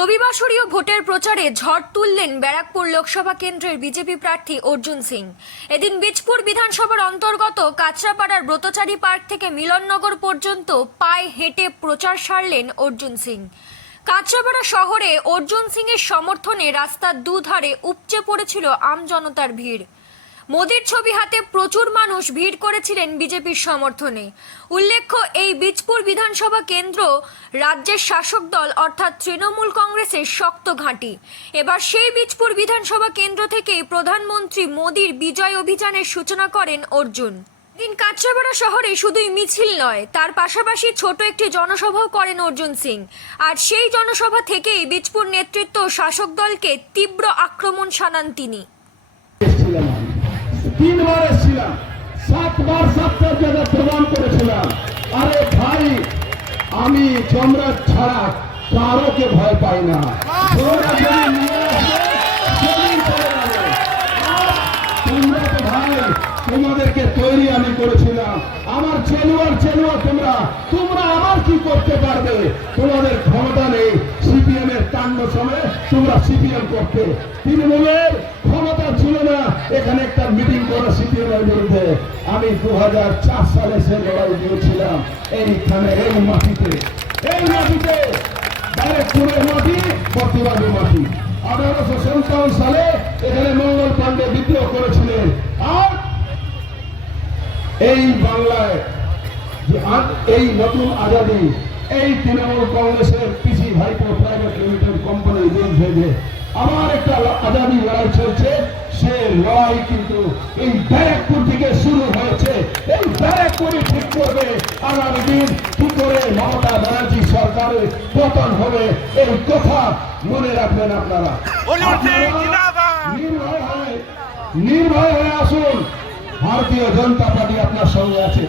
রবিবাসরীয় ভোটের প্রচারে ঝড় তুললেন ব্যারাকপুর লোকসভা কেন্দ্রের বিজেপি প্রার্থী অর্জুন সিং। এদিন বীজপুর বিধানসভার অন্তর্গত কাঁচরাপাড়ার ব্রতচারী পার্ক থেকে মিলননগর পর্যন্ত পায়ে হেঁটে প্রচার সারলেন অর্জুন সিং। কাঁচরাপাড়া শহরে অর্জুন সিং এর সমর্থনে রাস্তার দুধারে উপচে পড়েছিল আমজনতার ভিড়। মোদির ছবি হাতে প্রচুর মানুষ ভিড় করেছিলেন বিজেপির সমর্থনে। উল্লেখ্য, এই বীজপুর বিধানসভা কেন্দ্র রাজ্যের শাসক দল অর্থাৎ তৃণমূল কংগ্রেসের শক্ত ঘাঁটি। এবার সেই বীজপুর বিধানসভা কেন্দ্র থেকেই প্রধানমন্ত্রী মোদির বিজয় অভিযানের সূচনা করেন অর্জুন। দিন কাঁচরাপাড়া শহরে শুধুই মিছিল নয়, তার পাশাপাশি ছোট একটি জনসভাও করেন অর্জুন সিং। আর সেই জনসভা থেকেই বীজপুর নেতৃত্ব শাসক দলকে তীব্র আক্রমণ শানান তিনি। 3 বার এসেছিলাম, 7 বার 7টা জায়গা প্রমাণ করেছিলাম। আরে ভাই, আমি সম্রাট ছাড়া কারোকে ভয় পাই না। তোমরা যদি নিয়ে আসবে, সেদিন চলে যাবে। আর তোমরা তো ভাই, তোমাদেরকে তৈরি আমি করেছিলাম। আমার চেলুয়া তোমরা আমার কি করতে পারবে? তোমাদের ক্ষমতা নেই। সিপিএম এর কাণ্ড সময় তোমরা সিপিএম করতে, তৃণমূলের ক্ষমতা ছিল না এখানে একটা মিটিং করা সিপিএম এর বিরুদ্ধে। আমি 2004 সালে সে লড়াই দিয়েছিলাম এইখানে, এই মাটিতে ব্যারাকপুরের মাটি, প্রতিবাদী মাটি। 1857 সালে এখানে মঙ্গল পাণ্ডে বিদ্রোহ করেছিলেন। আর এই বাংলায় এই নতুন আজাদী, এই তৃণমূল কংগ্রেসের পিসি ভাইপো প্রাইভেট লিমিটেড কোম্পানির বিরুদ্ধে আমার একটা আজাদী লড়াই চলছে। সে লড়াই কিন্তু এই ব্যারাকপুর থেকে শুরু হয়েছে। এই ব্যারাকপুরই ঠিক করবে আগামী দিন কি করে মমতা ব্যানার্জি সরকারের পতন হবে। এই কথা মনে রাখবেন আপনারা। নির্ভয় হয়ে আসুন। ভারতীয় জনতা পার্টি আপনার সঙ্গে আছে।